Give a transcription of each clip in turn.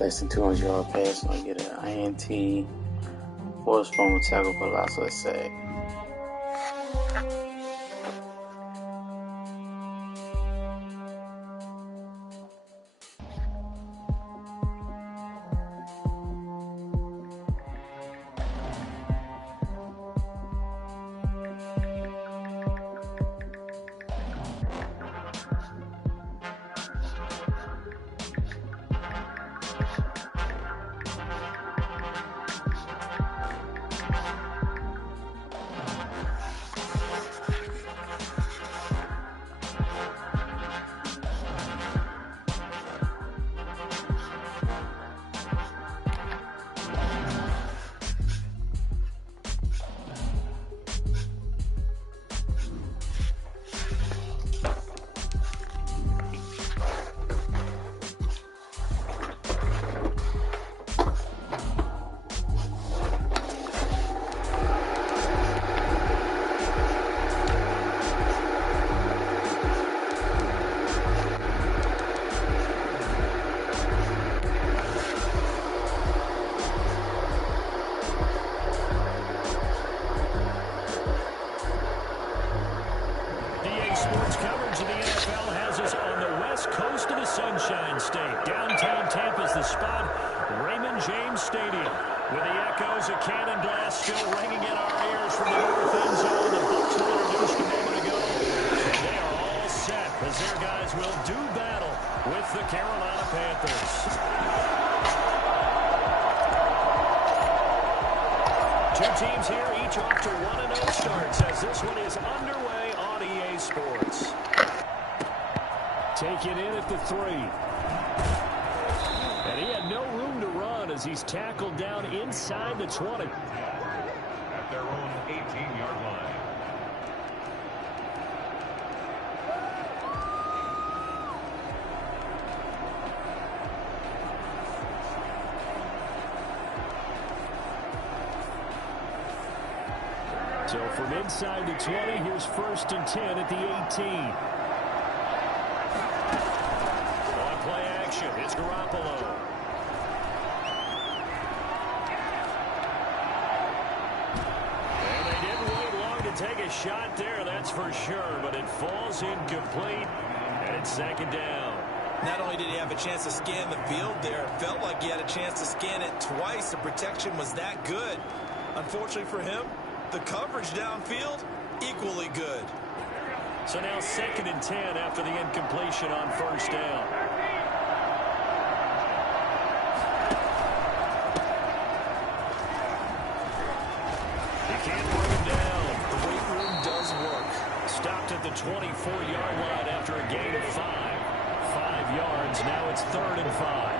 less than 200-yard pass, so I get an INT, forced fumble tackle for loss of a sack. Sports coverage of the NFL has us on the west coast of the Sunshine State. Downtown Tampa's the spot, Raymond James Stadium. With the echoes of cannon blast still ringing in our ears from the north end zone. The Bucs were introduced a moment ago. And they are all set as their guys will do battle with the Carolina Panthers. Two teams here, each off to 1-0 starts as this one is underway on EA Sports. Take it in at the 3. And he had no room to run as he's tackled down inside the 20. At their own 18-yard line. So from inside the 20, here's 1st and 10 at the 18. On play action, it's Garoppolo. And they didn't wait long to take a shot there, that's for sure, but it falls incomplete, and it's 2nd down. Not only did he have a chance to scan the field there, it felt like he had a chance to scan it twice. The protection was that good. Unfortunately for him, the coverage downfield, equally good. So now 2nd and 10 after the incompletion on 1st down. You can't bring him down. The weight room does work. Stopped at the 24-yard line after a gain of 5. 5 yards, now it's 3rd and 5.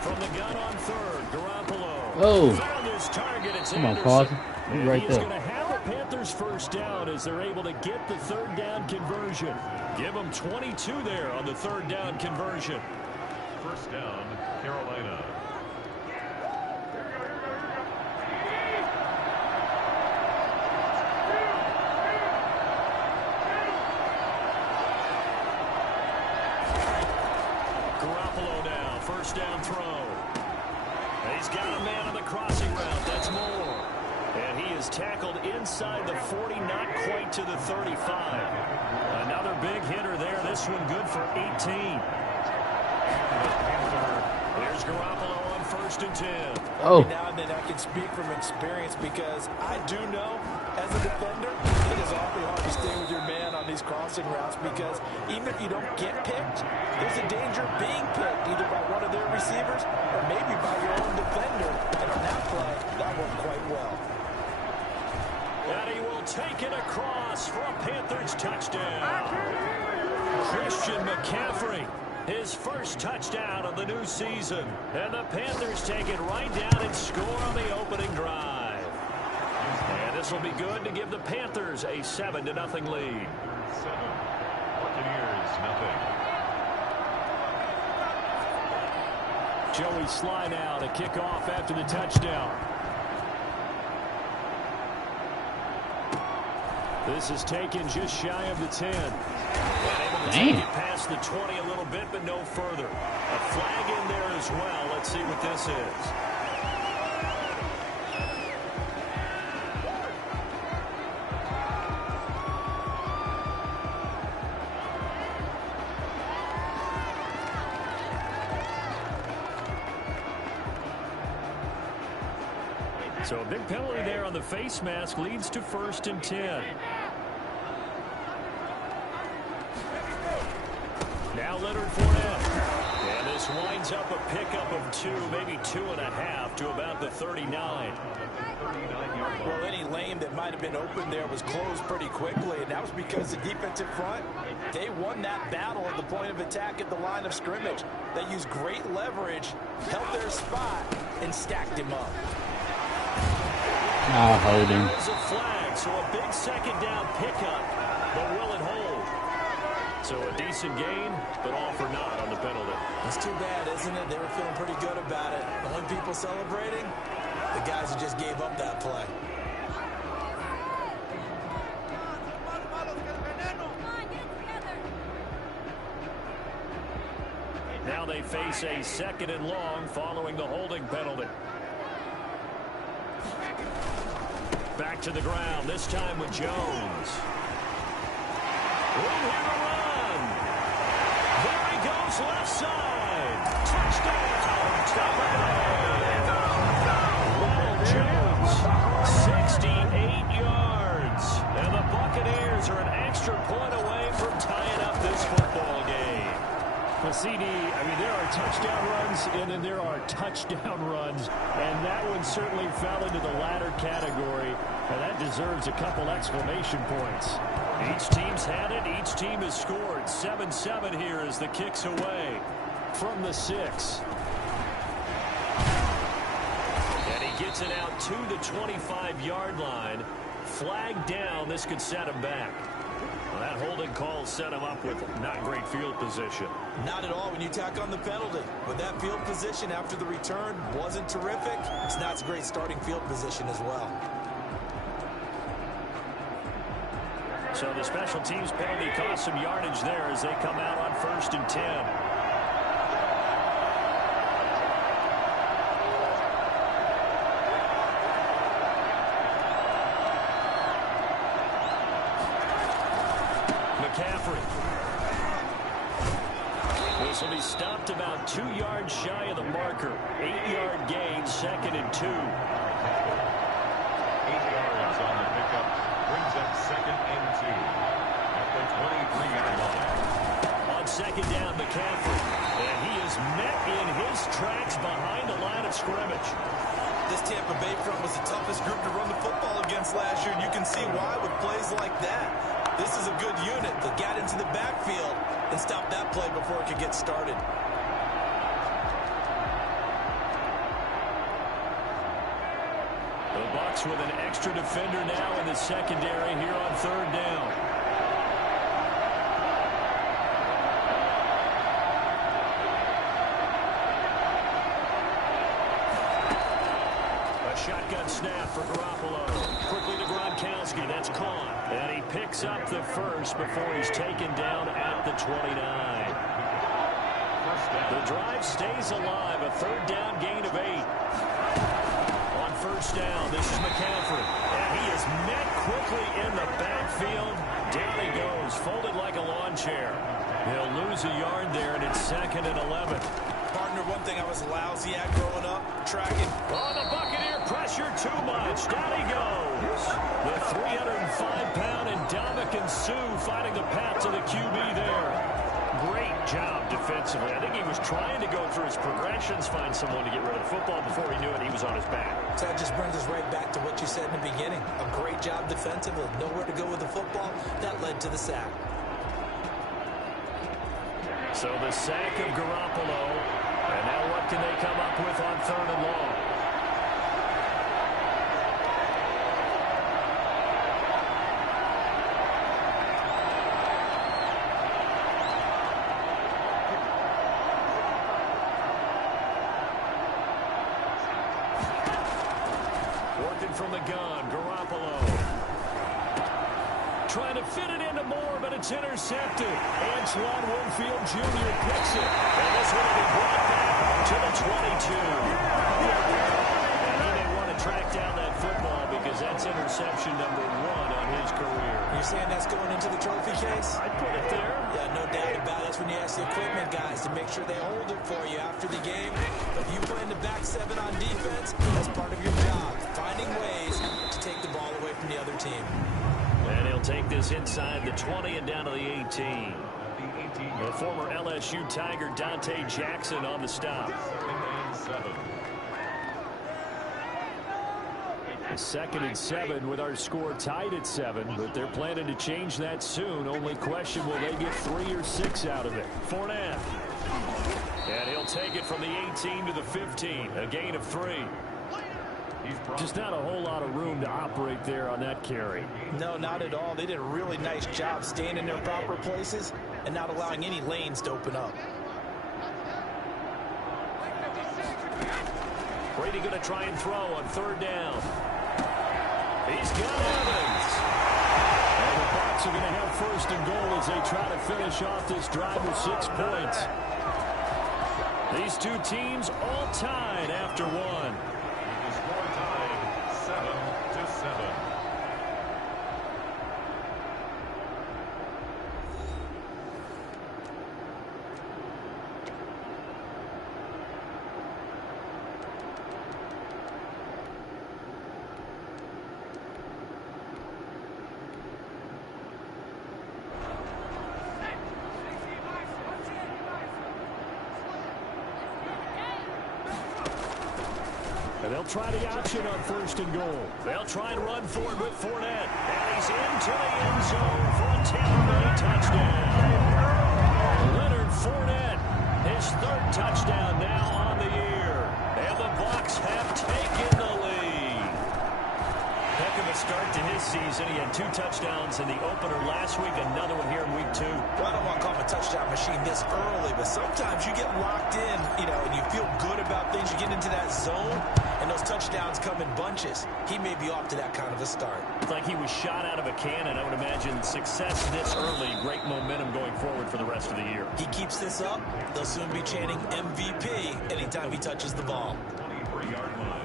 From the gun on 3rd, Garoppolo. Oh, Found his target. It's come on, Anderson. Carson. He's And right he's there. going to have the Panthers 1st down as they're able to get the 3rd down conversion. Give them 22 there on the 3rd down conversion. 1st down, Carolina. Garoppolo now, 1st down throw. He's got a man on the crossing route. That's Moore. And he is tackled inside the 40, not quite to the 35. Another big hitter there. This one good for 18. There's Garoppolo on 1st and 10. Oh. Now and then I can speak from experience because I do know, as a defender, it is awfully hard to stay with your man on these crossing routes because even if you don't get picked, there's a danger of being picked either by one of their receivers or maybe by your own defender. And on that play, that worked quite well. And he will take it across for a Panthers touchdown. Christian McCaffrey, his 1st touchdown of the new season. And the Panthers take it right down and score on the opening drive. this will be good to give the Panthers a 7-0 lead. 7. Buccaneers, nothing. Joey Sly now to kick off after the touchdown. This is taken just shy of the 10. Able to take it past the 20 a little bit, but no further. A flag in there as well. Let's see what this is. So a big penalty there on the face mask leads to 1st and 10. Now Leonard Fournette. And this winds up a pickup of 2, maybe 2.5 to about the 39. Well, any lane that might have been open there was closed pretty quickly, and that was because the defensive front, they won that battle at the point of attack at the line of scrimmage. They used great leverage, held their spot, and stacked him up. Holding. There's a flag, so a big 2nd down pickup, but will it hold? So a decent gain, but all for naught on the penalty. It's too bad, isn't it? They were feeling pretty good about it. The only people celebrating, the guys who just gave up that play. Now they face a 2nd and long following the holding penalty. Back to the ground, this time with Jones. Room here to run. There he goes, left side. Touchdown. Ronald Jones, 68 yards. And the Buccaneers are an extra point away from tying up this football game. Well, CD, I mean, there are touchdown runs, and then there are touchdown runs, and that one certainly fell into the latter category, and that deserves a couple exclamation points. Each team's had it. Each team has scored. 7-7 here as the kick's away from the 6. And he gets it out to the 25-yard line. Flag down. This could set him back. Well, that holding call set him up with not great field position. Not at all when you tack on the penalty. But that field position after the return wasn't terrific. It's not a great starting field position as well. So the special teams penalty cost some yardage there as they come out on 1st and 10. McCaffrey. This will be stopped about 2 yards shy of the marker. 8-yard gain, 2nd and 2. 8 yards on the pickup. Brings up 2nd and 2 at the 23-yard line. On 2nd down, McCaffrey. And he is met in his tracks behind the line of scrimmage. This Tampa Bay front was the toughest group to run the football against last year, and you can see why with plays like that. This is a good unit that got into the backfield and stopped that play before it could get started. The Bucs with an extra defender now in the secondary here on 3rd down. A shotgun snap for Garoppolo. Quickly to Gronkowski. That's caught. And he picks up the first before he's taken down at the 29. The drive stays alive. A 3rd down gain of 8. On 1st down, this is McCaffrey. And he is met quickly in the backfield. Down he goes, folded like a lawn chair. He'll lose a yard there, and it's 2nd and 11. Partner, one thing I was lousy at growing up, tracking. Oh, the Buccaneer pressure too much. Down he goes. The 305-pound Ndamukong Suh fighting the path to the QB there. Great job defensively. I think he was trying to go through his progressions, find someone to get rid of the football. Before he knew it, he was on his back. So that just brings us right back to what you said in the beginning. A great job defensively. Nowhere to go with the football. That led to the sack. So the sack of Garoppolo. And now what can they come up with on 3rd and long? from the gun. Garoppolo. Trying to fit it into Moore, but it's intercepted. Antoine Winfield Jr. picks it. And this one will be brought back to the 22. And he may want to track down that football because that's interception number 1 on his career. You're saying that's going into the trophy case? I'd put it there. Yeah, no doubt about it. That's when you ask the equipment guys to make sure they hold it for you after the game. But if you play in the back 7 on defense, that's part of your job, finding ways to take the ball away from the other team. And he'll take this inside the 20 and down to the 18. The former LSU Tiger Dante Jackson on the stop. 2nd and 7 with our score tied at 7, but they're planning to change that soon. Only question, will they get 3 or 6 out of it? Fournette. And he'll take it from the 18 to the 15, a gain of 3. Just not a whole lot of room to operate there on that carry. No, not at all. They did a really nice job staying in their proper places and not allowing any lanes to open up. Brady going to try and throw on 3rd down. He's got Evans. And the Bucs are going to have 1st and goal as they try to finish off this drive with 6 points. These two teams all tied after 1. The score tied 7-7. And they'll try the option on 1st and goal. They'll try and run forward with Fournette. And he's into the end zone for a Tampa Bay touchdown. Leonard Fournette, his 3rd touchdown now on the year. And the Bucs have taken the lead. Heck of a start to his season. He had 2 touchdowns in the opener last week, another one here in week 2. Well, I don't want to call him a touchdown machine this early, but sometimes you get locked in, and you feel good about things. You get into that zone, and those touchdowns come in bunches. He may be off to that kind of a start. It's like he was shot out of a cannon. I would imagine success this early, great momentum going forward for the rest of the year. He keeps this up, they'll soon be chanting MVP anytime he touches the ball. 23-yard line.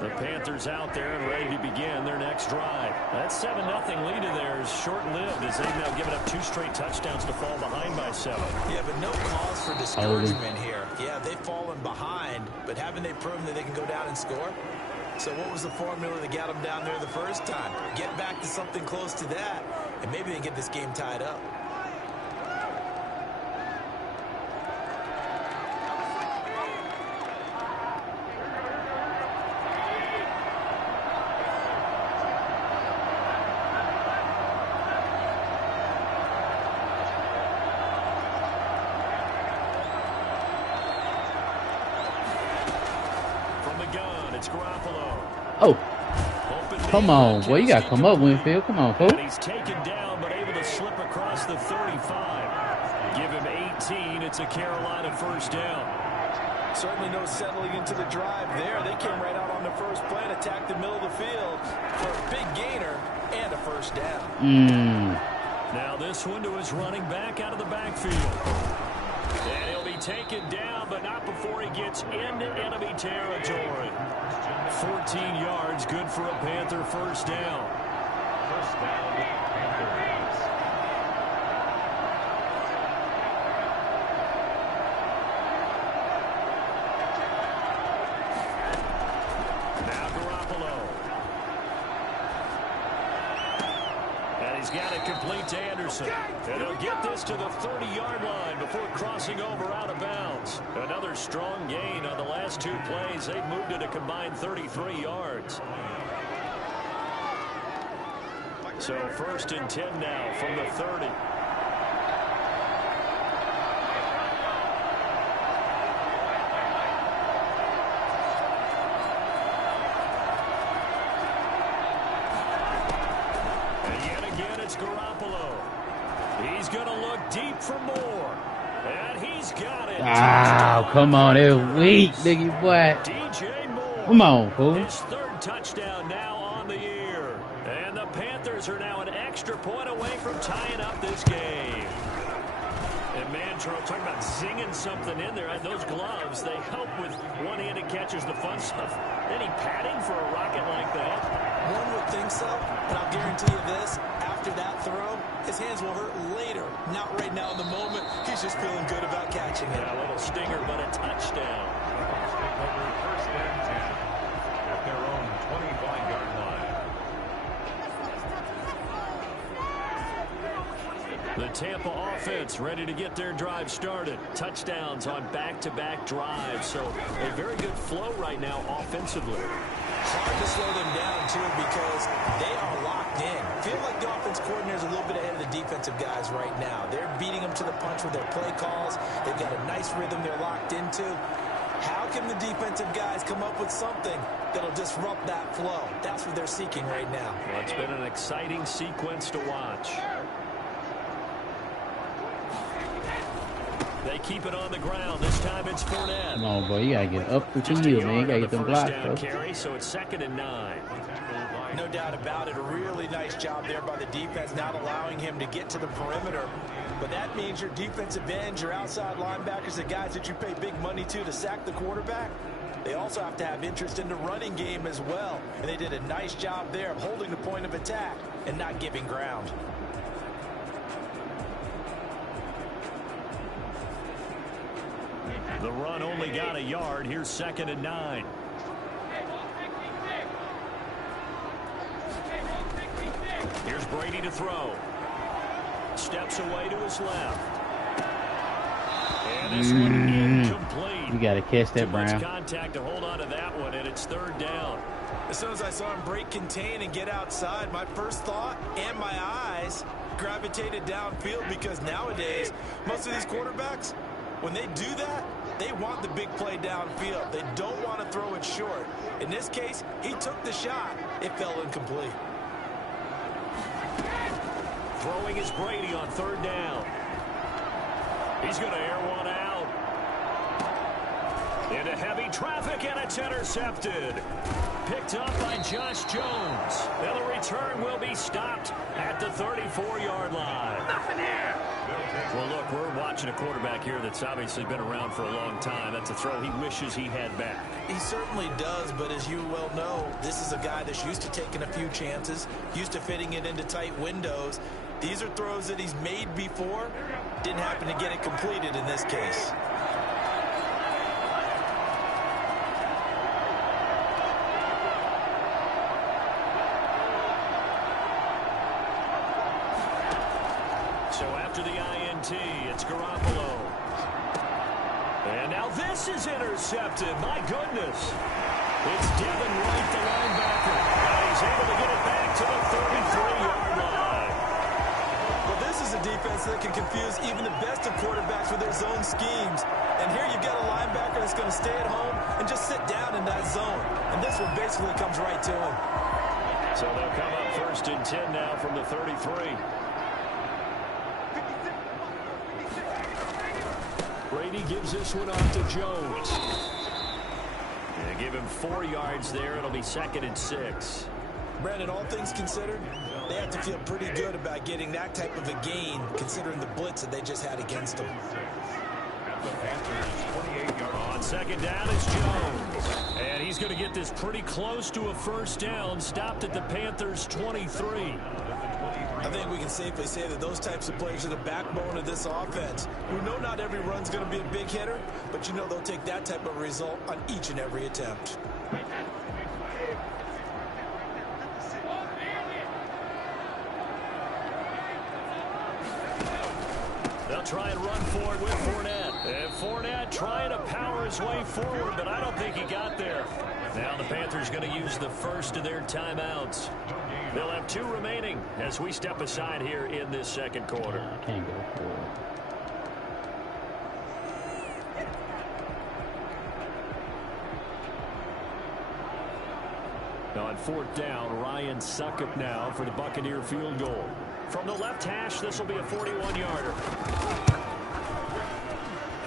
The Panthers out there and ready to begin their next drive. That 7-0 lead of theirs short-lived as they've now given up 2 straight touchdowns to fall behind by 7. Yeah, but no cause for discouragement here. Yeah, they've fallen behind, but haven't they proven that they can go down and score? So what was the formula that got them down there the first time? Get back to something close to that, and maybe they can get this game tied up. It's Garoppolo. Oh, come on, boy. You got to come up, Winfield. Come on, folks. And he's taken down, but able to slip across the 35. Give him 18. It's a Carolina 1st down. Certainly no settling into the drive there. They came right out on the first play and attacked the middle of the field for a big gainer and a 1st down. Now this one to his running back out of the backfield. And he'll be taken down, but not before he gets into enemy territory. 14 yards, good for a Panther 1st down. 1st down, Panthers. Now Garoppolo. And he's got it complete to Anderson. And he'll get this to the 30-yard line before crossing over out of bounds. Another strong gain on the last 2 plays. They've moved it a combined 33 yards. So 1st and 10 now from the 30. And yet again, it's Garoppolo. He's going to look deep for more. And he's got it. Oh, come on. It was weak, nigga, boy. DJ Moore. Come on, fool. His third touchdown now on the year. And the Panthers are now an extra point away from tying up this game. And man, Charles, talking about zinging something in there. Those gloves, they help with one-handed catches, the fun stuff. Any padding for a rocket like that? One would think so, but I'll guarantee you this. After that throw, his hands will hurt later. Not right now in the moment. He's just feeling good about catching it. Yeah, a little stinger, but a touchdown. First and 10 at their own 25-yard line. The Tampa offense ready to get their drive started. Touchdowns on back-to-back drives. So a very good flow right now offensively. Hard to slow them down, too, because they are locked in. Feel like the offense coordinator is a little bit ahead of the defensive guys right now. They're beating them to the punch with their play calls. They've got a nice rhythm they're locked into. How can the defensive guys come up with something that'll disrupt that flow? That's what they're seeking right now. Well, it's been an exciting sequence to watch. They keep it on the ground. This time it's Fournette. Come on, boy. You got to get up the field, man. You got to get them blocks, bro. Carry, so it's 2nd and 9. No doubt about it. A really nice job there by the defense, not allowing him to get to the perimeter. But that means your defensive ends, your outside linebackers, the guys that you pay big money to sack the quarterback, they also have to have interest in the running game as well. And they did a nice job there of holding the point of attack and not giving ground. The run only got a yard. Here's 2nd and 9. Here's Brady to throw. Steps away to his left. And this one incomplete. You got to catch that, Brown. Contact to hold on to that one, and it's 3rd down. As soon as I saw him break contain and get outside, my first thought and my eyes gravitated downfield, because nowadays, most of these quarterbacks, when they do that, they want the big play downfield. They don't want to throw it short. In this case, he took the shot. It fell incomplete. Throwing is Brady on 3rd down. He's going to air one out. Into heavy traffic, and it's intercepted. Picked up by Josh Jones. And the return will be stopped at the 34-yard line. Nothing here. Well, look, we're watching a quarterback here that's obviously been around for a long time. That's a throw he wishes he had back. He certainly does, but as you well know, this is a guy that's used to taking a few chances, used to fitting it into tight windows. These are throws that he's made before. Didn't happen to get it completed in this case. So after the INT, it's Garoppolo. And now this is intercepted. My goodness. It's Devin White, the linebacker. And he's able to get it back to the 33-yard line. Well, this is a defense that can confuse even the best of quarterbacks with their zone schemes. And here you've got a linebacker that's going to stay at home and just sit down in that zone. And this one basically comes right to him. So they'll come up 1st and 10 now from the 33. Brady gives this one off to Jones. They give him 4 yards there. It'll be 2nd and 6. Brandon, all things considered, they have to feel pretty good about getting that type of a gain, considering the blitz that they just had against them. On 2nd down is Jones. And he's going to get this pretty close to a 1st down. Stopped at the Panthers' 23. I think we can safely say that those types of players are the backbone of this offense. We know not every run's going to be a big hitter, but you know they'll take that type of result on each and every attempt. They'll try and run forward with Fournette. And Fournette trying to power his way forward, but I don't think he got there. Now the Panthers going to use the first of their timeouts. They'll have 2 remaining as we step aside here in this 2nd quarter. Can't go for it. On 4th down, Ryan Succop now for the Buccaneer field goal. From the left hash, this will be a 41-yarder.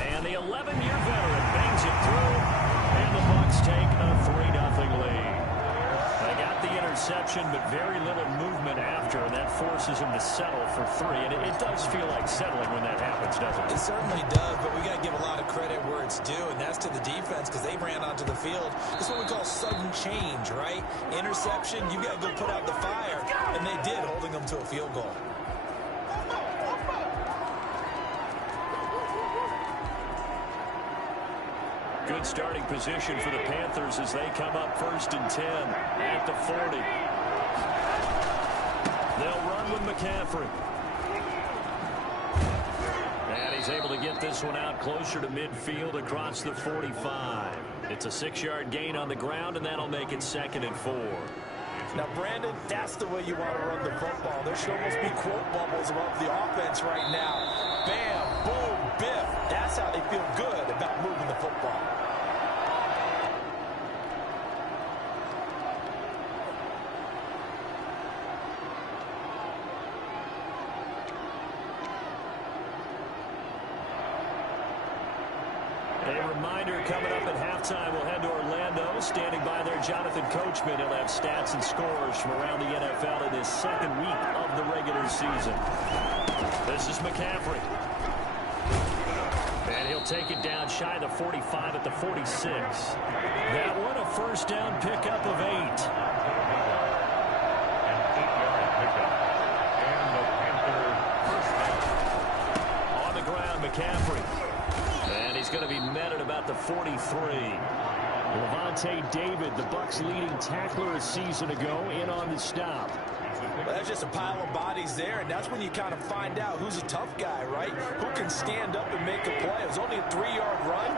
And the 11-year veteran bangs it through, and the Bucs take a 3-0 lead. They got the interception, but very little movement after, and that forces him to settle for 3. And it does feel like settling when that happens, doesn't it? It certainly does, but we got to give a lot of credit where it's due, and that's to the defense because they ran onto the field. It's what we call sudden change, right? Interception, you got to go put out the fire, and they did, holding them to a field goal. Good starting position for the Panthers as they come up 1st and 10 at the 40. They'll run with McCaffrey. And he's able to get this one out closer to midfield across the 45. It's a 6-yard gain on the ground, and that'll make it 2nd and 4. Now, Brandon, that's the way you want to run the football. There should almost be quote bubbles above the offense right now. Bam, boom, biff. That's how they feel good about moving the football. A reminder coming up at halftime, we'll head to Orlando. Standing by there, Jonathan Coachman. He'll have stats and scores from around the NFL in his 2nd week of the regular season. This is McCaffrey. And he'll take it down shy of the 45 at the 46. That one a 1st down pickup of 8. An 8-yard pickup. And the Panthers first down. On the ground, McCaffrey. And he's going to be met at about the 43. Levante David, the Bucs' leading tackler a season ago, in on the stop. Well, that's just a pile of bodies there, and that's when you kind of find out who's a tough guy, right? Who can stand up and make a play. It was only a 3-yard run,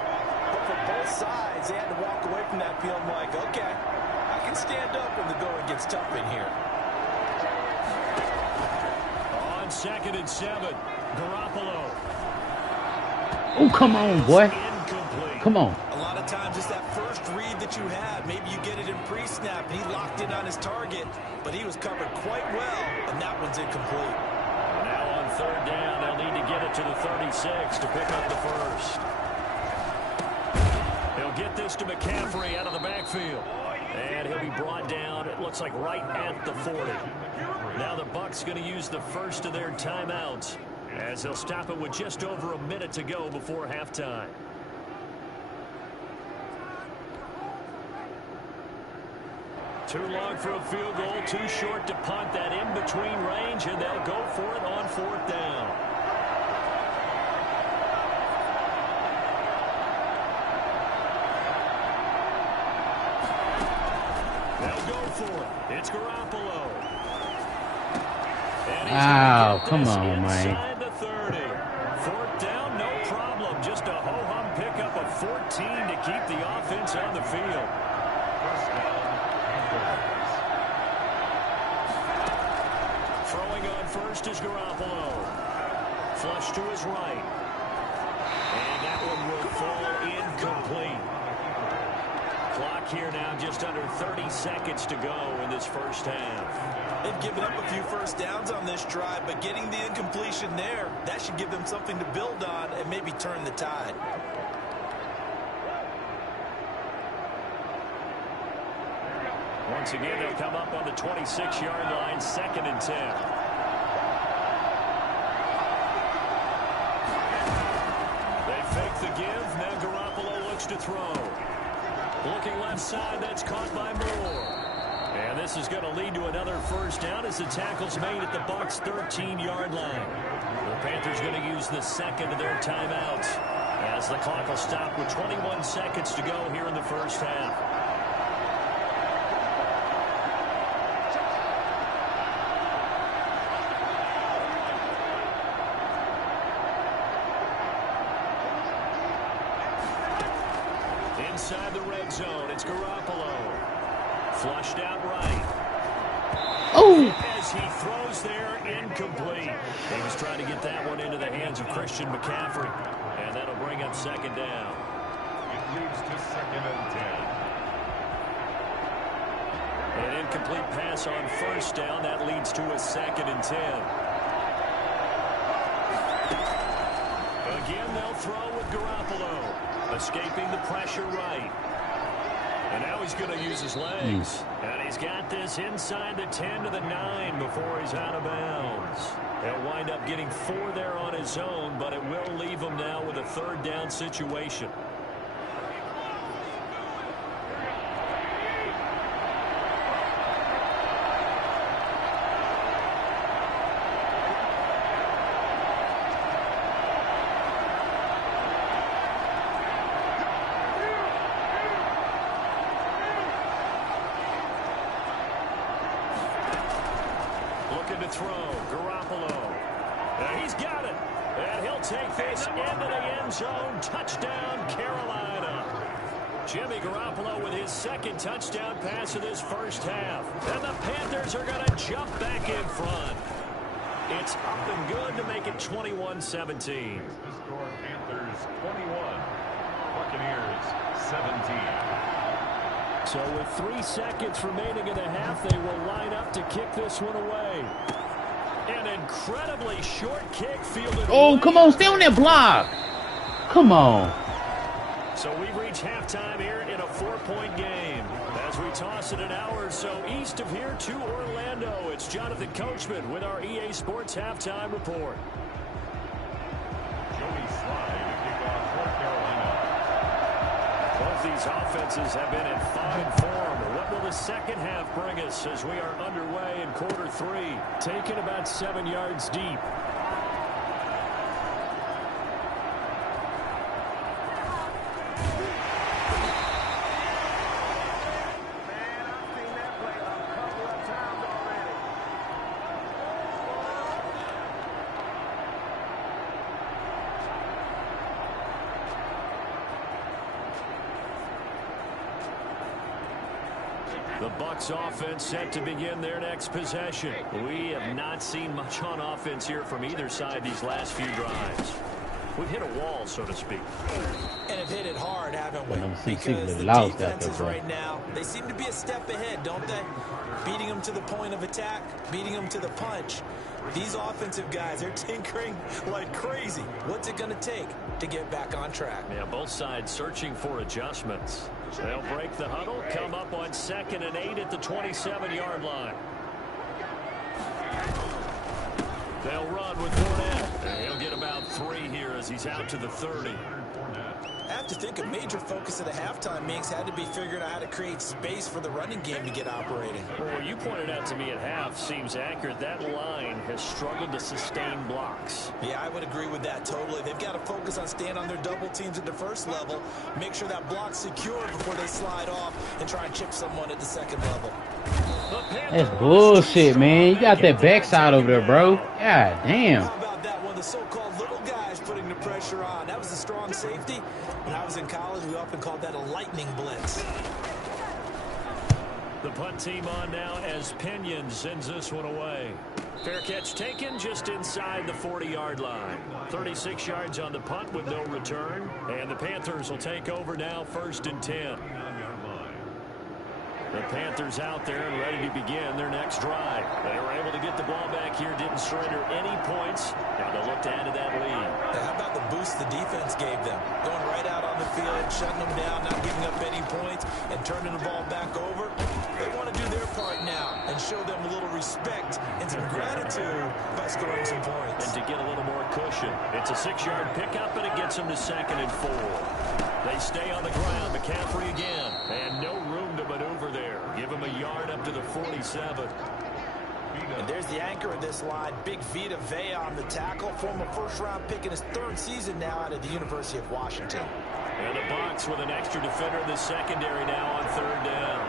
but for both sides, they had to walk away from that field like, okay, I can stand up when the going gets tough in here. On 2nd and 7, Garoppolo. Oh, come on, boy. Come on. A lot of times it's that first read that you have. Maybe you get it in pre-snap, and he locked in on his target, but he was covered quite well, and that one's incomplete. Now on 3rd down, they'll need to get it to the 36 to pick up the 1st. He'll get this to McCaffrey out of the backfield. And he'll be brought down, it looks like right at the 40. Now the Bucs going to use the first of their timeouts, as they'll stop it with just over a minute to go before halftime. Too long for a field goal, too short to punt. That in-between range, and they'll go for it on 4th down. They'll go for it. It's Garoppolo. Wow, come on, man. The 30. 4th down, no problem. Just a ho-hum pickup of 14 to keep the offense on the field. Throwing on first is Garoppolo. Flush to his right. And that one will fall incomplete. Clock here now, just under 30 seconds to go in this 1st half. They've given up a few 1st downs on this drive, but getting the incompletion there, that should give them something to build on and maybe turn the tide. Once again, they'll come up on the 26-yard line, 2nd and 10. They fake the give. Now Garoppolo looks to throw. Looking left side, that's caught by Moore. And this is going to lead to another 1st down as the tackle's made at the Bucs' 13-yard line. The Panthers going to use the 2nd of their timeouts as the clock will stop with 21 seconds to go here in the 1st half. Inside the red zone, it's Garoppolo. Flushed out right. Oh! As he throws there, incomplete. He was trying to get that one into the hands of Christian McCaffrey. And that'll bring up 2nd down. It leads to 2nd and 10. An incomplete pass on 1st down. That leads to a 2nd and 10. They'll throw with Garoppolo, escaping the pressure right. And now he's going to use his legs. And he's got this inside the 10 to the 9 before he's out of bounds. He'll wind up getting 4 there on his own, but it will leave him now with a 3rd down situation. To throw, Garoppolo. He's got it. And he'll take this into the end zone. Touchdown, Carolina. Jimmy Garoppolo with his 2nd touchdown pass of this first half. And the Panthers are going to jump back in front. It's up and good to make it 21-17. The score, Panthers 21, Buccaneers 17. So with 3 seconds remaining in the half, they will line up to kick this one away. An incredibly short kick fielded. Oh, come on, stay on that block. Come on. So we've reached halftime here in a 4-point game. As we toss it an hour or so east of here to Orlando, it's Jonathan Coachman with our EA Sports Halftime Report. Joey Slye to kick off for Carolina. Both these offenses have been in fine form. What will the second half bring us as we are underway in quarter 3? Taken about 7 yards deep. The Bucs offense set to begin their next possession. We have not seen much on offense here from either side these last few drives. We've hit a wall, so to speak. And have hit it hard, haven't we? Because the defenses right now, they seem to be a step ahead, don't they? Beating them to the point of attack, beating them to the punch. These offensive guys are tinkering like crazy. What's it going to take to get back on track? Yeah, both sides searching for adjustments. They'll break the huddle, come up on 2nd and 8 at the 27-yard line. They'll run with Fournette. And he'll get about 3 here as he's out to the 30. I have to think a major focus of the halftime mix had to be figuring out how to create space for the running game to get operating. Well, you pointed out to me at half seems accurate. That line has struggled to sustain blocks. Yeah, I would agree with that totally. They've got to focus on staying on their double teams at the first level, make sure that block's secure before they slide off and try and chip someone at the second level. That's bullshit, man. You got that backside over there, bro. God damn. How about that one? The so-called little guys putting the pressure on. That was a strong safety. When I was in college, we often called that a lightning blitz. The punt team on now as Pinion sends this one away. Fair catch taken just inside the 40-yard line. 36 yards on the punt with no return. And the Panthers will take over now 1st and 10. The Panthers out there and ready to begin their next drive. They were able to get the ball back here, didn't surrender any points. Now they'll look to add to that lead. Now, how about the boost the defense gave them? Going right out on the field, shutting them down, not giving up any points, and turning the ball back over. They want to do their part now and show them a little respect and some gratitude by scoring some points. And to get a little more cushion. It's a 6-yard pickup, and it gets them to 2nd and 4. They stay on the ground. McCaffrey again. And no room to maneuver there. Give him a yard up to the 47. And there's the anchor of this line, Big Vita Vea on the tackle, former first-round pick in his 3rd season now out of the University of Washington. And the Bucs with an extra defender in the secondary now on 3rd down.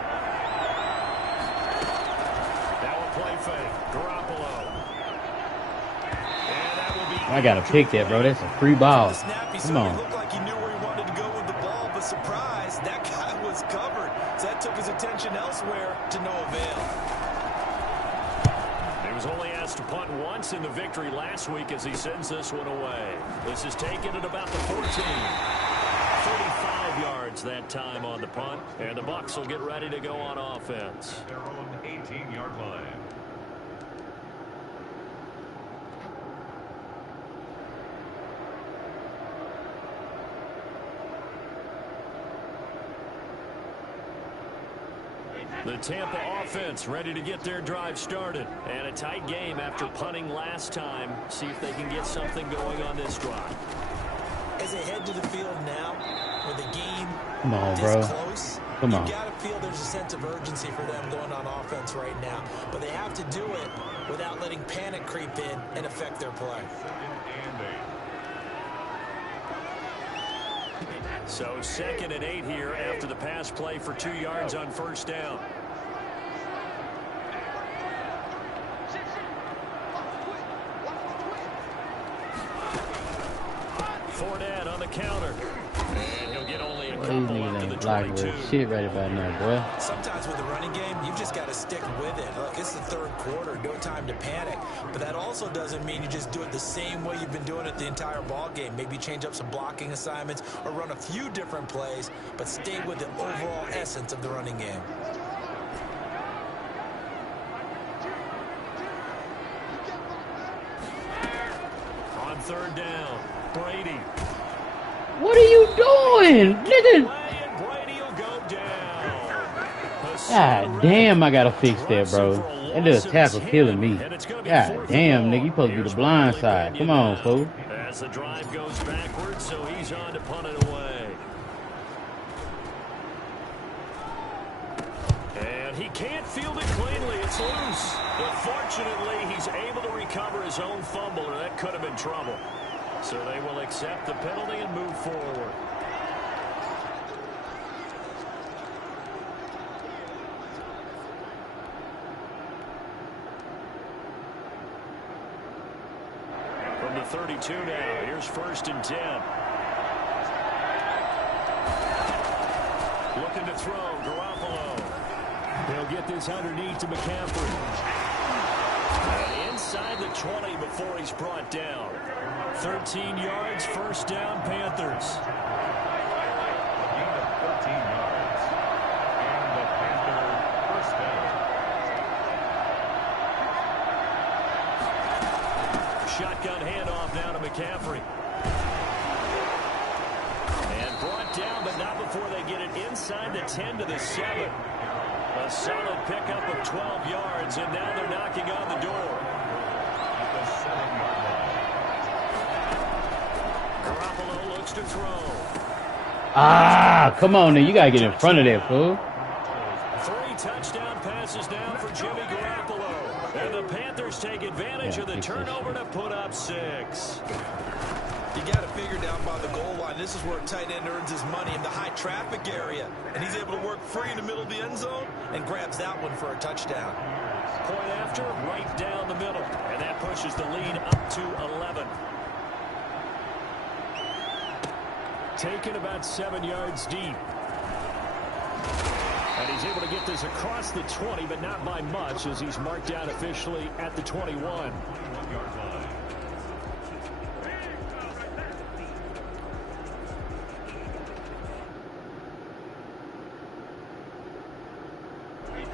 Now a play fake. Garoppolo. And that will be. I gotta pick that, bro. That's a free ball. Come on. Looked like he knew where he wanted to go with the ball, but surprise, that guy was covered. So that took his attention elsewhere to no avail. He was only asked to punt once in the victory last week as he sends this one away. This is taken at about the 14. 35 yards that time on the punt. And the Bucs will get ready to go on offense. Their own 18-yard line. The Tampa offense ready to get their drive started. And a tight game after punting last time. See if they can get something going on this drive. As they head to the field now, with the game this close, you got to feel there's a sense of urgency for them going on offense right now. But they have to do it without letting panic creep in and affect their play. So 2nd and 8 here after the pass play for 2 yards on first down. Fournette on the counter. And he'll get only a couple up to the 22. Shit right about now, boy. Sometimes with the running game, you've just got to stick with it. Look, it's the 3rd quarter, no time to panic. But that also doesn't mean you just do it the same way you've been doing it the entire ball game. Maybe change up some blocking assignments or run a few different plays, but stay with the overall essence of the running game. On 3rd down, Brady. What are you doing, nigga? God damn, I gotta fix that, bro. That little tackle killing me. God damn, nigga, you supposed to be the blind side. Come on, fool. As the drive goes backwards, so he's on to punt it away. And he can't field it cleanly. It's loose. But fortunately, he's able to recover his own fumble, or that could have been trouble. So they will accept the penalty and move forward. From the 32 now, here's 1st and 10. Looking to throw, Garoppolo. He'll get this underneath to McCaffrey. And inside the 20 before he's brought down. 13 yards, 1st down, Panthers. A gain of 13 yards. And the Panthers 1st down. Shotgun handoff now to McCaffrey. And brought down, but not before they get it inside the 10 to the 7. A solid pickup of 12 yards, and now they're knocking on the door. At the 7-yard line. Garoppolo looks to throw. Ah, come on, now. You got to get in front of that, fool. 3 touchdown passes now for Jimmy Garoppolo. And the Panthers take advantage of the turnover to put up 6. You got to figure down by the goal line. This is where a tight end earns his money, in the high traffic area. And he's able to work free in the middle of the end zone and grabs that one for a touchdown. Point after, right down the middle. And that pushes the lead up to 11. Taken about 7 yards deep. And he's able to get this across the 20, but not by much, as he's marked out officially at the 21. 1-yard line.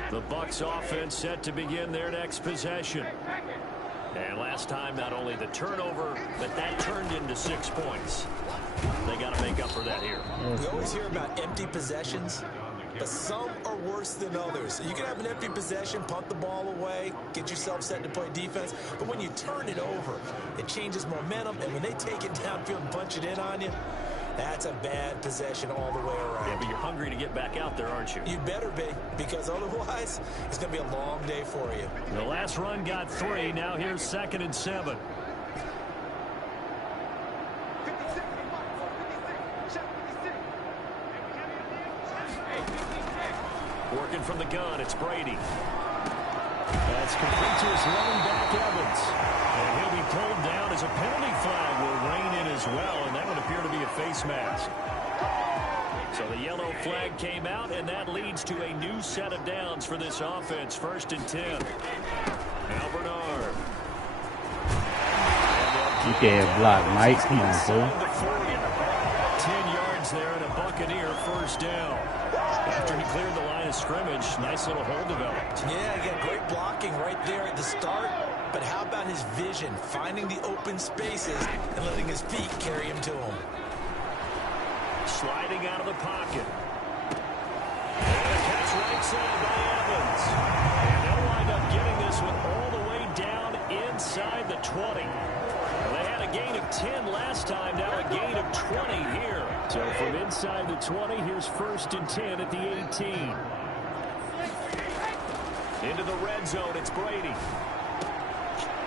The Bucs offense set to begin their next possession. And last time, not only the turnover, but that turned into 6 points. They got to make up for that here. We always hear about empty possessions, but some are worse than others. You can have an empty possession, punt the ball away, get yourself set to play defense, but when you turn it over, it changes momentum, and when they take it downfield and punch it in on you, that's a bad possession all the way around. Yeah, but you're hungry to get back out there, aren't you? You better be, because otherwise, it's going to be a long day for you. The last run got 3. Now here's 2nd and 7. Working from the gun, it's Brady. That's complete to his running back, Evans. And he'll be pulled down as a penalty flag will rein in as well, and that would appear to be a face mask. So the yellow flag came out, and that leads to a new set of downs for this offense. 1st and 10. Now Bernard. You can't block, Mike. Come on, fool. 10 yards there and a Buccaneer 1st down. After he cleared the line of scrimmage, nice little hole developed. Yeah, he got great blocking right there at the start. But how about his vision, finding the open spaces and letting his feet carry him to him? Sliding out of the pocket. And a catch It's right side by Evans. And they'll wind up getting this one all the way down inside the 20. They had a gain of 10 last time, now a gain of 20 here. So from inside the 20, here's 1st and 10 at the 18. Into the red zone, it's Brady.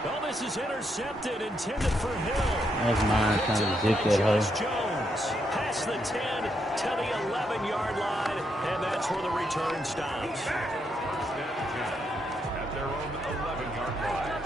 Oh, this is intercepted, intended for Hill. That's mine trying to zip that Josh hoe. Jones past the 10 to the 11-yard line, and that's where the return stops. At their own 11-yard line.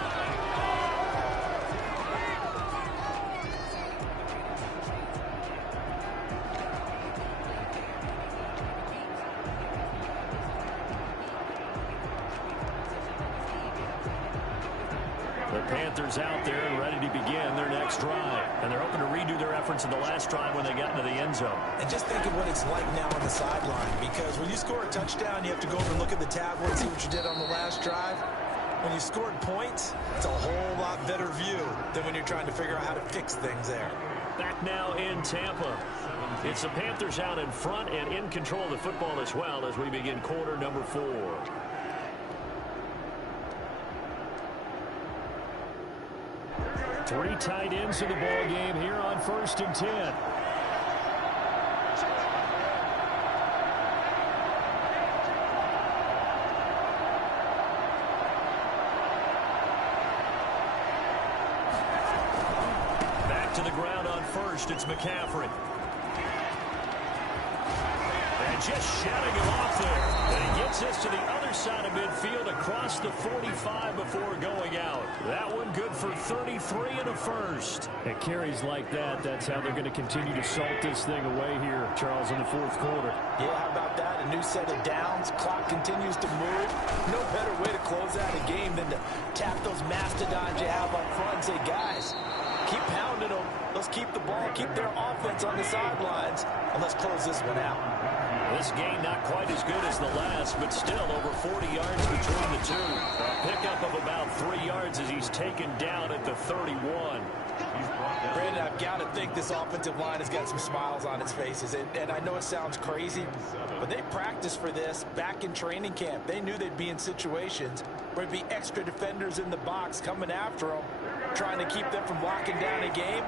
The Panthers out there and ready to begin their next drive. And they're hoping to redo their efforts in the last drive when they got into the end zone. And just think of what it's like now on the sideline, because when you score a touchdown, you have to go over and look at the tablet and see what you did on the last drive. When you scored points, it's a whole lot better view than when you're trying to figure out how to fix things there. Back now in Tampa. It's the Panthers out in front and in control of the football as well as we begin quarter number 4. Three tight ends in the ball game here on 1st and 10. Back to the ground on 1st, it's McCaffrey. And just shutting him off there. And he gets this to the other side of midfield across the 45 before going out. That one good for 33 and a first. At carries like that, that's how they're going to continue to salt this thing away here, Charles, in the 4th quarter. Yeah, how about that? A new set of downs. Clock continues to move. No better way to close out a game than to tap those mastodons you have up front and say, guys, keep pounding them. Let's keep the ball, keep their offense on the sidelines, and let's close this one out. This game not quite as good as the last, but still over 40 yards between the two. A pickup of about 3 yards as he's taken down at the 31. Brandon, I've got to think this offensive line has got some smiles on its faces. And I know it sounds crazy, but they practiced for this back in training camp. They knew they'd be in situations where there'd be extra defenders in the box coming after them, trying to keep them from locking down a game.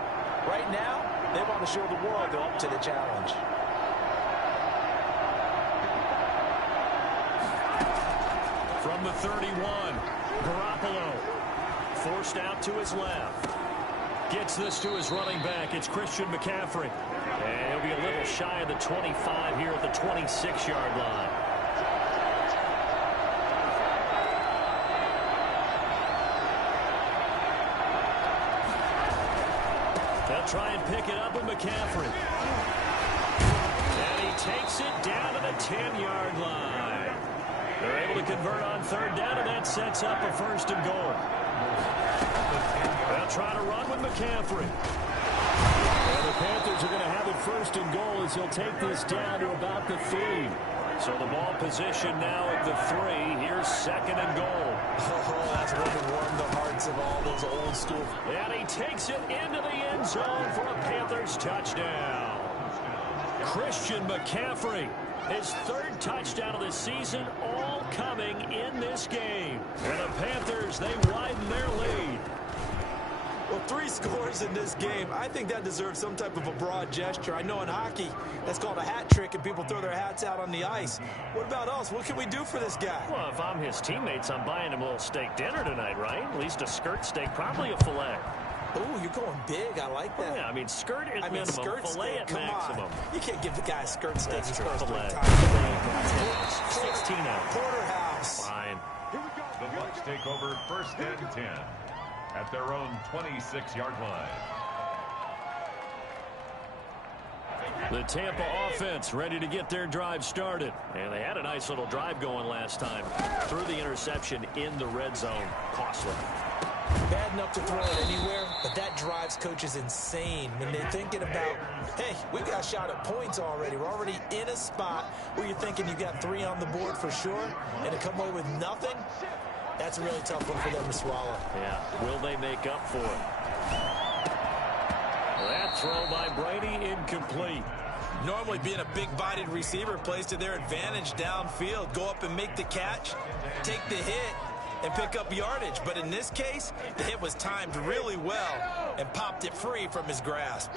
Right now, they want to show the world they're up to the challenge. From the 31, Garoppolo forced out to his left. Gets this to his running back. It's Christian McCaffrey. And he'll be a little shy of the 25 here at the 26-yard line. They'll try and pick it up with McCaffrey. And he takes it down to the 10-yard line. They're able to convert on 3rd down, and that sets up a 1st and goal. They'll try to run with McCaffrey. And the Panthers are going to have it 1st and goal as he'll take this down to about the 3. So the ball position now at the 3. Here's 2nd and goal. Oh, that's going to warm the hearts of all those old school. And he takes it into the end zone for a Panthers touchdown. Christian McCaffrey, his 3rd touchdown of the season, all coming in this game. And the Panthers, they widen their lead. Well, 3 scores in this game. I think that deserves some type of a broad gesture. I know in hockey, that's called a hat trick, and people throw their hats out on the ice. What about us? What can we do for this guy? Well, if I'm his teammates, I'm buying him a little steak dinner tonight, right? At least a skirt steak, probably a filet. Oh, you're going big. I like that. Well, yeah, I mean, skirt at minimum, skirt filet steak, at come maximum. on. You can't give the guy a skirt steak. That's true. Filet. 16 ounce. Porterhouse. Fine. The Bucs take over 1st and 10 at their own 26-yard line. The Tampa offense ready to get their drive started. And they had a nice little drive going last time. Threw the interception in the red zone. Costly. Bad enough to throw it anywhere, but that drives coaches insane when they're thinking about, hey, we've got a shot at points already. We're already in a spot where you're thinking you got 3 on the board for sure, and to come away with nothing, that's a really tough one for them to swallow. Yeah, will they make up for it? That throw by Brady incomplete. Normally, being a big-bodied receiver plays to their advantage downfield. Go up and make the catch, take the hit, and pick up yardage. But in this case, the hit was timed really well and popped it free from his grasp.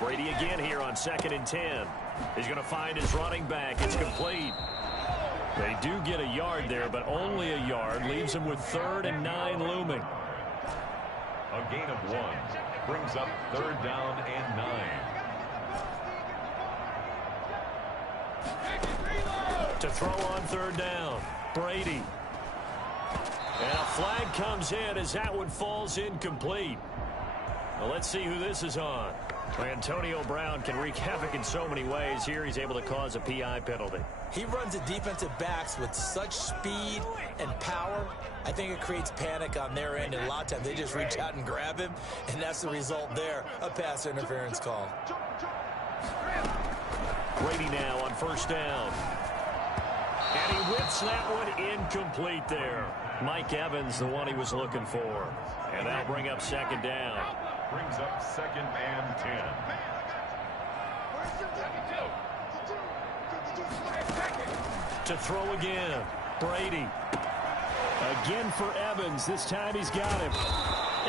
Brady again here on 2nd and 10. He's going to find his running back. It's complete. They do get a yard there, but only a yard. Leaves him with 3rd and 9 looming. A gain of 1 brings up 3rd down and 9. To throw on 3rd down, Brady. And a flag comes in as that one falls incomplete. Well, let's see who this is on. Antonio Brown can wreak havoc in so many ways. Here he's able to cause a PI penalty. He runs the defensive backs with such speed and power. I think it creates panic on their end, and a lot of times they just reach out and grab him, and that's the result there, a pass interference call. Brady now on 1st down. And he whips that one incomplete there. Mike Evans, the one he was looking for. And that'll bring up 2nd down. Brings up 2nd and 10. To throw again, Brady. Again for Evans. This time he's got him.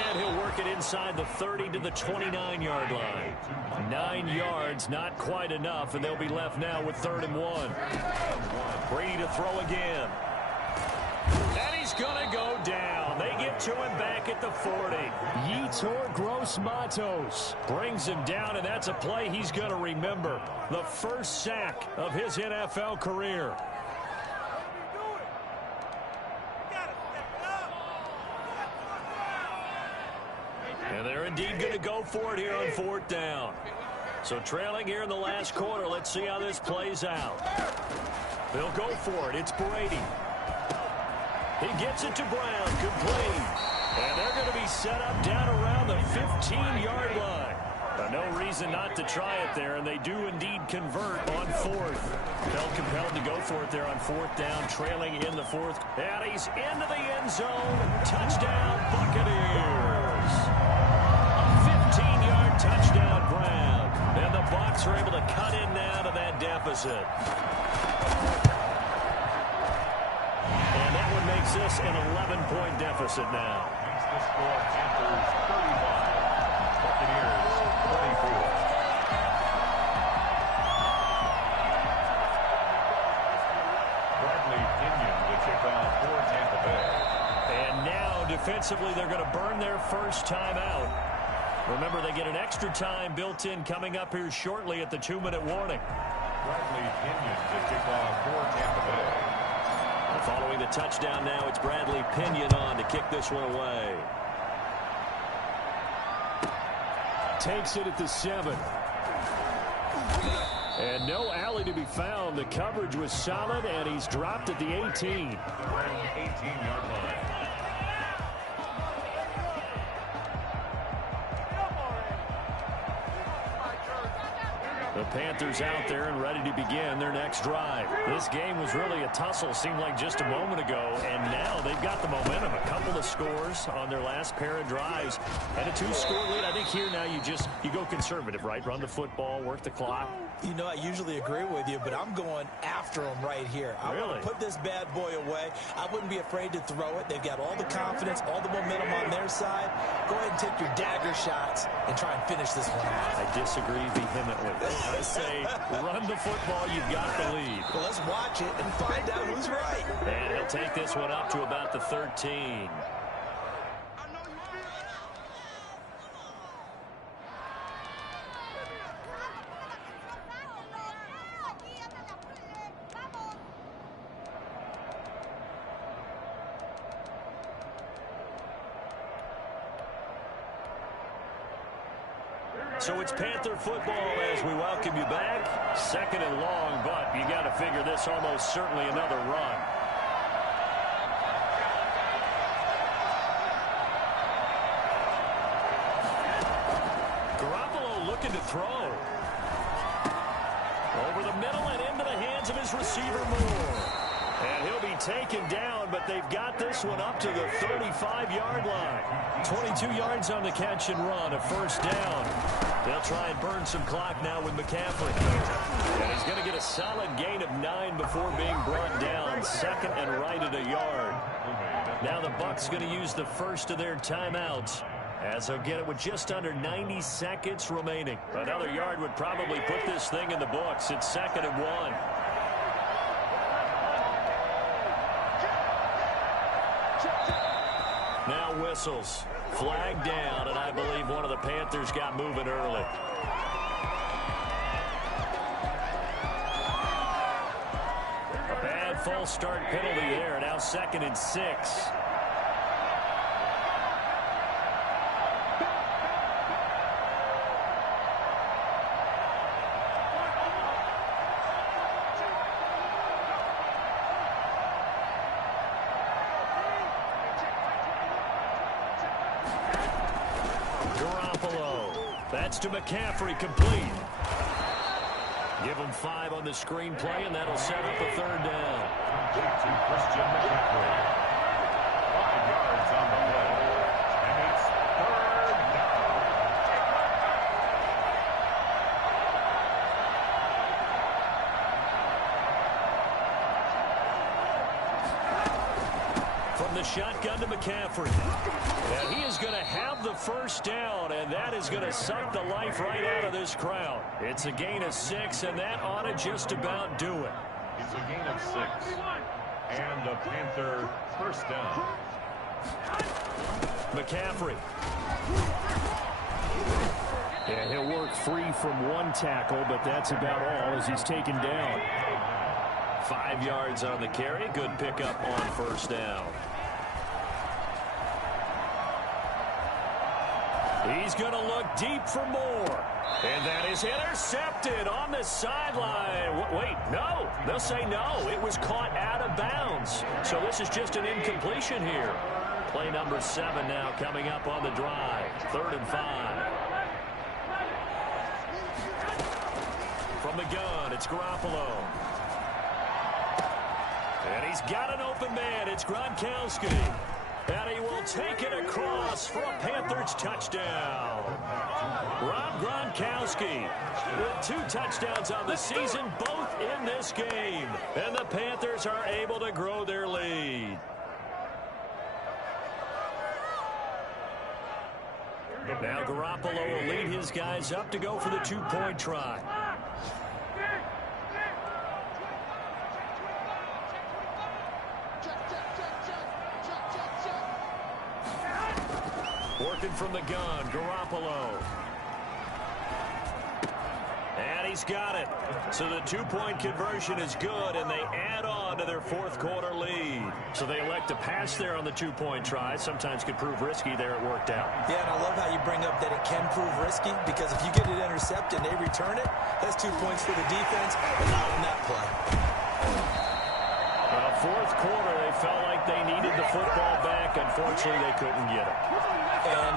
And he'll work it inside the 30 to the 29-yard line. 9 yards, not quite enough, and they'll be left now with 3rd and 1. Brady to throw again. And he's going to go down. They get to him back at the 40. Yetur Gross-Matos brings him down, and that's a play he's going to remember. The first sack of his NFL career. And they're indeed going to go for it here on 4th down. So trailing here in the last quarter, let's see how this plays out. They'll go for it. It's Brady. He gets it to Brown, complete. And they're going to be set up down around the 15-yard line. No reason not to try it there, and they do indeed convert on 4th. Felt compelled to go for it there on 4th down, trailing in the 4th. And he's into the end zone. Touchdown, Buccaneers. A 15-yard touchdown, Brown. And the Bucs are able to cut in now to that deficit. Makes this an 11-point deficit now. Makes the score Panthers 35, Buccaneers 24. Bradley Pinion to kick off for Tampa Bay. And now defensively they're going to burn their first time out. Remember, they get an extra time built in coming up here shortly at the 2-minute warning. Bradley Pinion to kick off for Tampa Bay. Following the touchdown now, it's Bradley Pinion on to kick this one away. Takes it at the 7. And no alley to be found. The coverage was solid, and he's dropped at the 18. Around 18-yard line. The Panthers out there and ready to begin their next drive. This game was really a tussle, seemed like just a moment ago, and now they've got the momentum. A couple of scores on their last pair of drives and a 2-score lead. I think here now you go conservative, right? Run the football, work the clock. You know, I usually agree with you, but I'm going after them right here. I want to put this bad boy away. I wouldn't be afraid to throw it. They've got all the confidence, all the momentum on their side. Go ahead and take your dagger shots and try and finish this one off. I disagree vehemently. I say run the football. You've got the lead. Well, let's watch it and find out who's right. And he'll take this one up to about the 13. So it's Panther football as we welcome you back. 2nd and long, but you got to figure this almost certainly another run. Garoppolo looking to throw. Over the middle and into the hands of his receiver Moore. And he'll be taken down, but they've got this one up to the 35-yard line. 22 yards on the catch and run, a first down. They'll try and burn some clock now with McCaffrey. And he's going to get a solid gain of 9 before being brought down, second and right at a yard. Now the Bucs going to use the first of their timeouts, as they'll get it with just under 90 seconds remaining. Another yard would probably put this thing in the books. It's second and 1. Now whistles. Flag down, and I believe one of the Panthers got moving early. A bad false start penalty there. Now second and 6. That's to McCaffrey, complete. Give him 5 on the screenplay, and that'll set up a third down. Complete to Christian McCaffrey. 5 yards on the play. And it's third down. From the shotgun to McCaffrey. And he is going to have the first down, and that is going to suck the life right out of this crowd. It's a gain of 6, and that ought to just about do it. It's a gain of 6. And the Panther first down. McCaffrey. And he'll work free from one tackle, but that's about all as he's taken down. 5 yards on the carry. Good pickup on first down. He's going to look deep for more. And that is intercepted on the sideline. Wait, no. They'll say no. It was caught out of bounds. So this is just an incompletion here. Play number 7 now coming up on the drive. 3rd and 5. From the gun, it's Garoppolo. And he's got an open man. It's Gronkowski. And he will take it across for a Panthers touchdown. Rob Gronkowski with 2 touchdowns on the season, both in this game. And the Panthers are able to grow their lead. Now Garoppolo will lead his guys up to go for the 2-point try. Working from the gun, Garoppolo. And he's got it. So the 2-point conversion is good, and they add on to their 4th quarter lead. So they elect to pass there on the 2-point try. Sometimes could prove risky there. It worked out. Yeah, and I love how you bring up that it can prove risky, because if you get it intercepted and they return it, that's 2 points for the defense, but not on that play. 4th quarter, they felt like they needed the football back. Unfortunately, they couldn't get it. And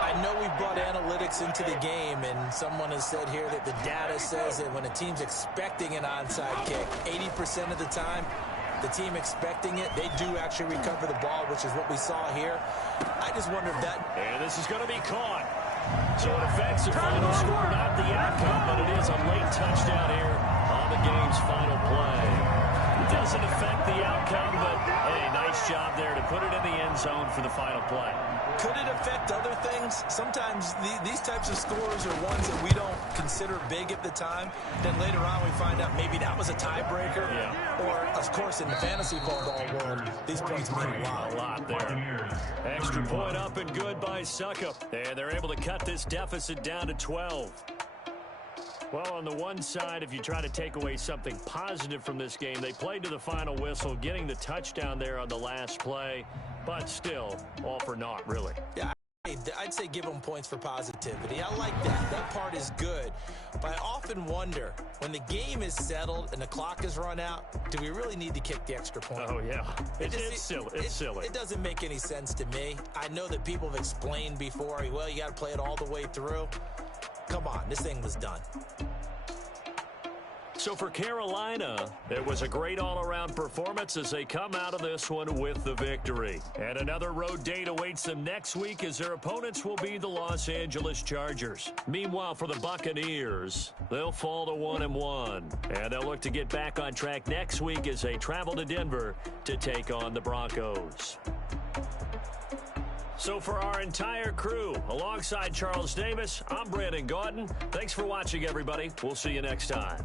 I know we brought analytics into the game, and someone has said here that the data says that when a team's expecting an onside kick, 80% of the time, the team expecting it, they do actually recover the ball, which is what we saw here. I just wonder if that... And this is going to be caught. So it affects the final score, not the outcome, but it is a late touchdown here on the game's final play. It doesn't affect the outcome, but, hey, nice job there to put it in the end zone for the final play. Could it affect other things? Sometimes these types of scores are ones that we don't consider big at the time. Then later on we find out maybe that was a tiebreaker. Yeah. Or, of course, in the fantasy football world, these points mean a lot. A lot there. Extra point up and good by Suckup. And they're able to cut this deficit down to 12. Well, on the one side, if you try to take away something positive from this game, they played to the final whistle, getting the touchdown there on the last play. But still, all for naught, really. Yeah, I'd say give them points for positivity. I like that. That part is good. But I often wonder, when the game is settled and the clock is run out, do we really need to kick the extra point? Oh, yeah. It's silly. It's silly. It doesn't make any sense to me. I know that people have explained before, well, you got to play it all the way through. Come on, this thing was done. So for Carolina, it was a great all-around performance as they come out of this one with the victory. And another road date awaits them next week as their opponents will be the Los Angeles Chargers. Meanwhile, for the Buccaneers, they'll fall to 1-1. And they'll look to get back on track next week as they travel to Denver to take on the Broncos. So for our entire crew, alongside Charles Davis, I'm Brandon Gautin. Thanks for watching, everybody. We'll see you next time.